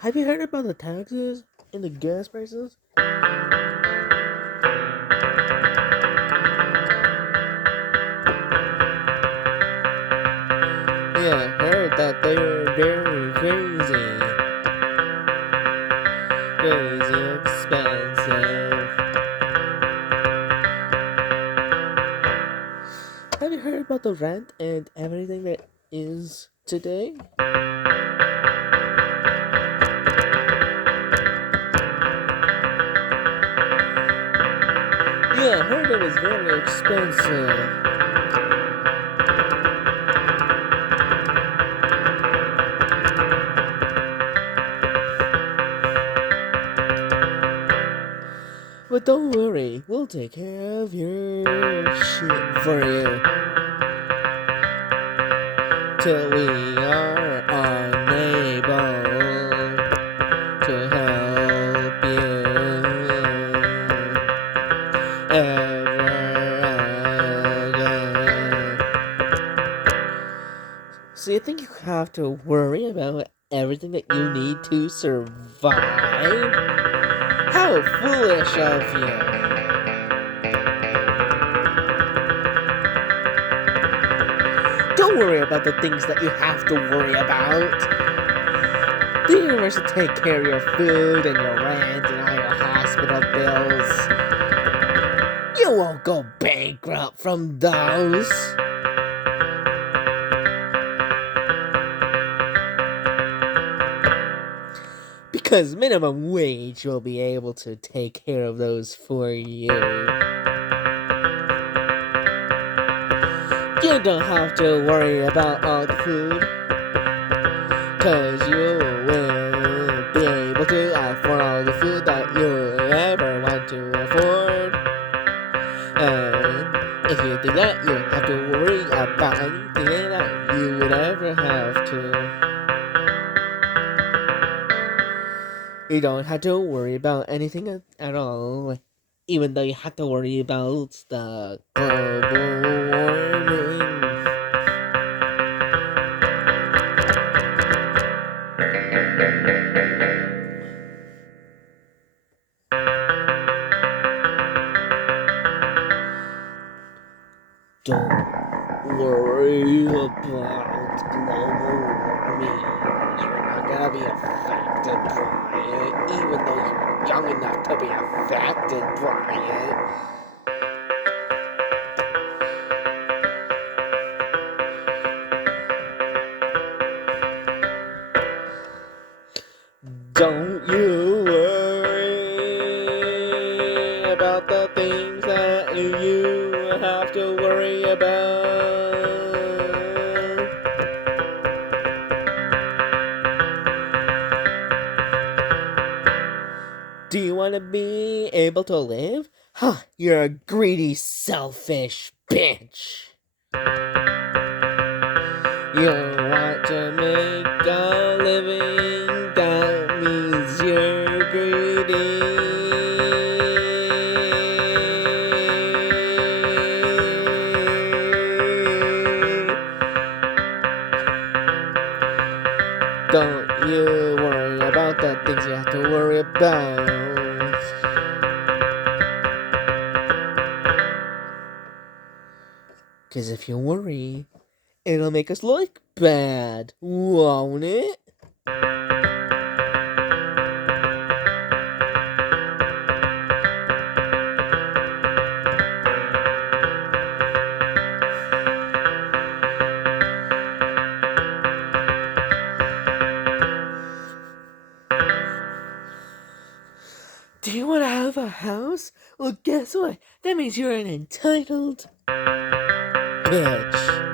Have you heard about the taxes and the gas prices? Yeah, I heard that they're very crazy expensive. Have you heard about the rent and everything that is today? Yeah, I heard it was very expensive. But don't worry, we'll take care of your shit for you till we are unable to help you ever again. So you think you have to worry about everything that you need to survive? How foolish of you! Don't worry about the things that you have to worry about. The universe will take care of your food and your rent and all your hospital bills. You won't go bankrupt from those. Because minimum wage will be able to take care of those for you. You don't have to worry about all the food. Cause you will be able to afford all the food that you ever want to afford. And if you do that, you don't have to worry about anything that you would ever have to. You don't have to worry about anything at all. Even though you have to worry about the global warming. Don't worry about global warming. You're not gonna be affected by it, even though you're young enough to be affected by it. Don't you worry about the things that you have to worry about. Do you want to be able to live? Huh, you're a greedy, selfish bitch. You want to make a living, that means you're greedy. Don't you worry about the things you have to worry about. Cause if you worry, it'll make us look bad, won't it? Do you want to have a house? Well, guess what? That means you're an entitled bitch.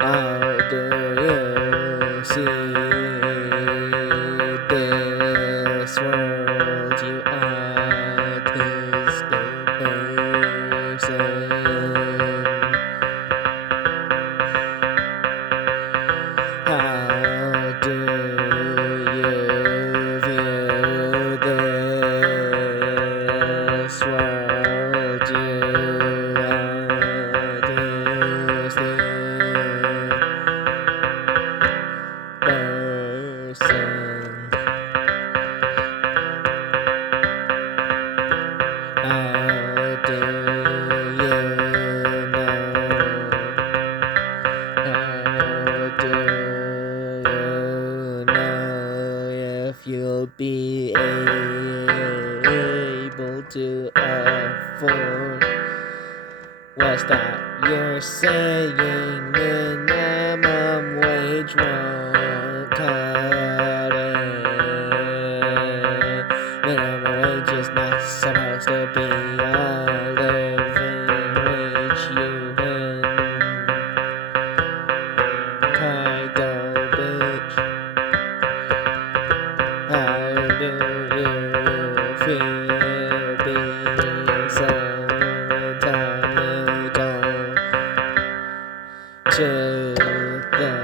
How do you this world you understand person. How do you know? How do you know if you'll be able to afford what's that you're saying? Minimum wage won't cut it. Minimum wage is not supposed to be a living wage. You win. Title bitch. How do you feel being so entitled to the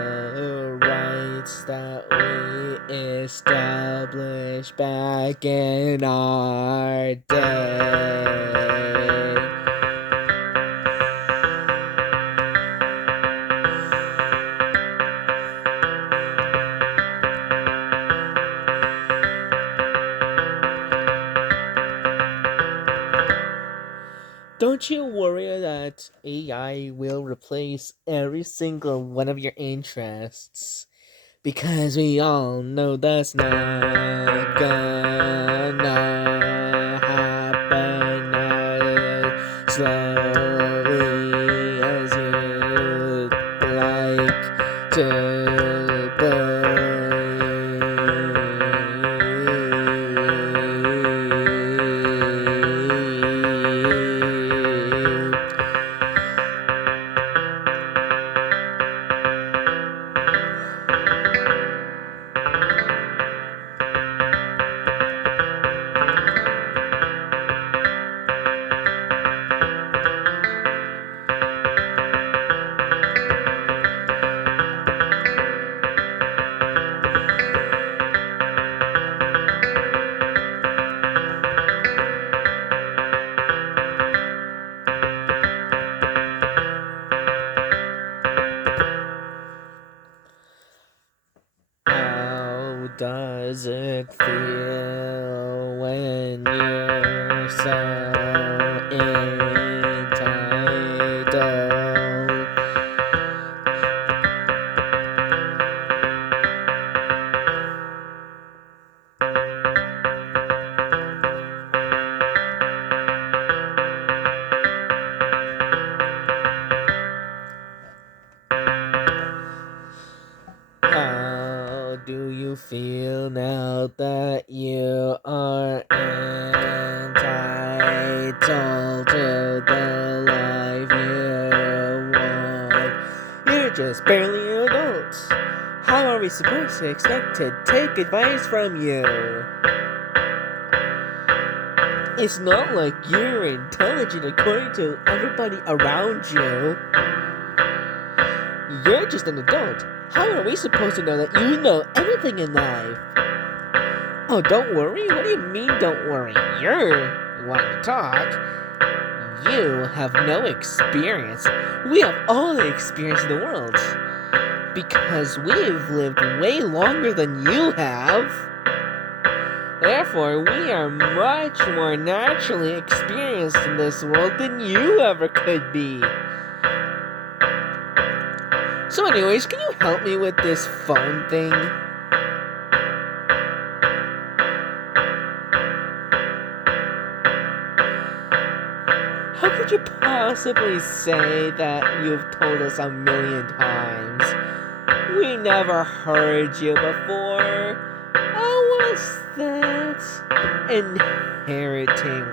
rights that we established back in our day? Don't you worry that AI will replace every single one of your interests, because we all know that's not gonna happen as slowly as you'd like to believe. How does it feel when you're so entitled? How do you feel now that you are entitled to the life you want? You're just barely an adult. How are we supposed to expect to take advice from you? It's not like you're intelligent according to everybody around you. You're just an adult. How are we supposed to know that you know everything in life? Oh, don't worry? What do you mean, don't worry? You're wanting to talk. You have no experience. We have all the experience in the world. Because we've lived way longer than you have. Therefore, we are much more naturally experienced in this world than you ever could be. So anyways, can you help me with this phone thing? How could you possibly say that you've told us 1,000,000 times? We never heard you before. Oh, what's that? Inheriting.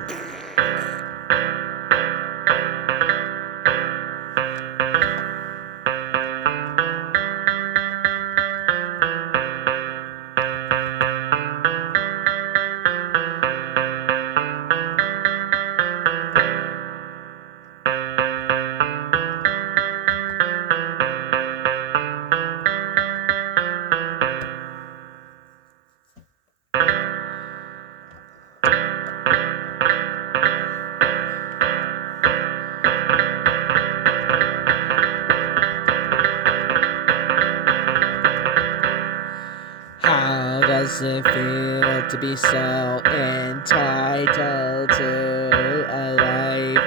does it feel to be so entitled to a life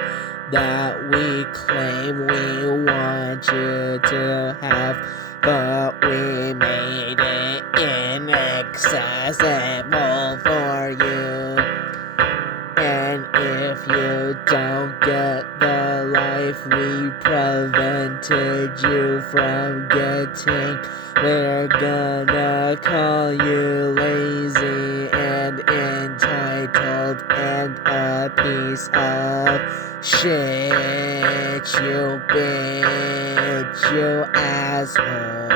that we claim we want you to have, but we made it inaccessible for you? And if you don't get the life we prevented you from getting, we're gonna call you lazy and entitled and a piece of shit, you bitch, you asshole.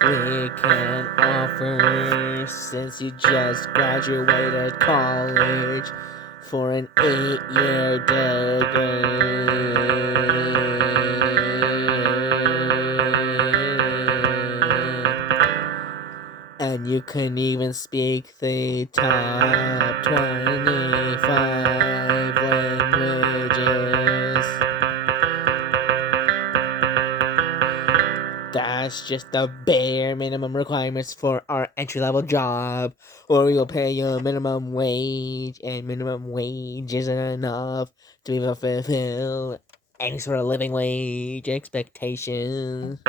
we can offer, since you just graduated college, for an 8-year degree. And you can even speak the top 25 languages. That's just the bare minimum requirements for our entry-level job, or we will pay you a minimum wage, and minimum wage isn't enough to even fulfill any sort of living wage expectations.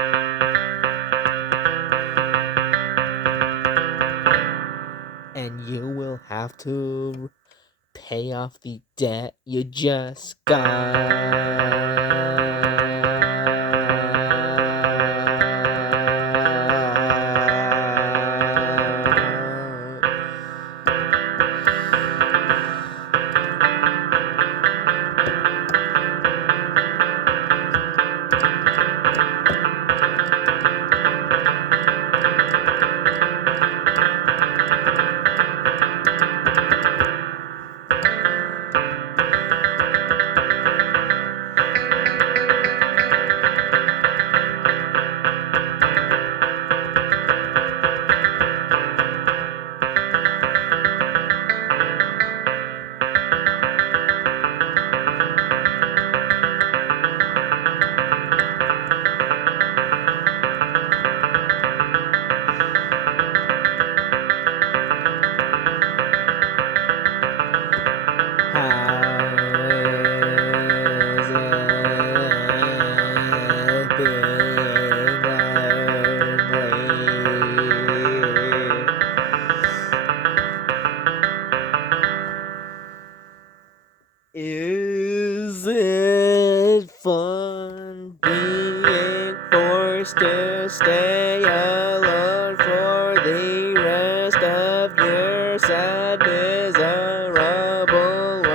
And you will have to pay off the debt you just got. Is it fun being forced to stay alone for the rest of your sad, miserable life?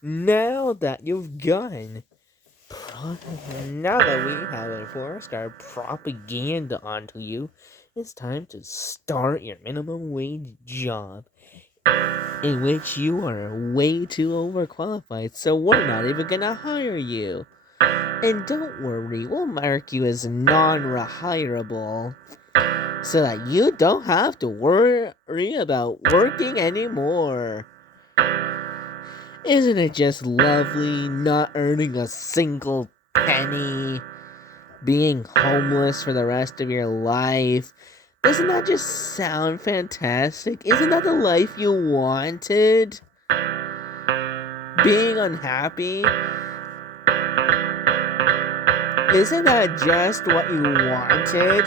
Now that you've gotten, now that we have enforced our propaganda onto you, it's time to start your minimum wage job, in which you are way too overqualified, so we're not even gonna hire you. And don't worry, we'll mark you as non-rehirable, so that you don't have to worry about working anymore. Isn't it just lovely not earning a single penny, being homeless for the rest of your life? Doesn't that just sound fantastic? Isn't that the life you wanted? Being unhappy? Isn't that just what you wanted?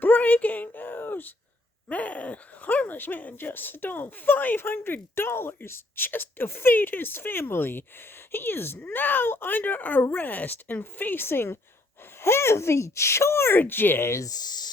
Breaking news! Man, harmless man just stole $500 just to feed his family. He is now under arrest and facing heavy charges.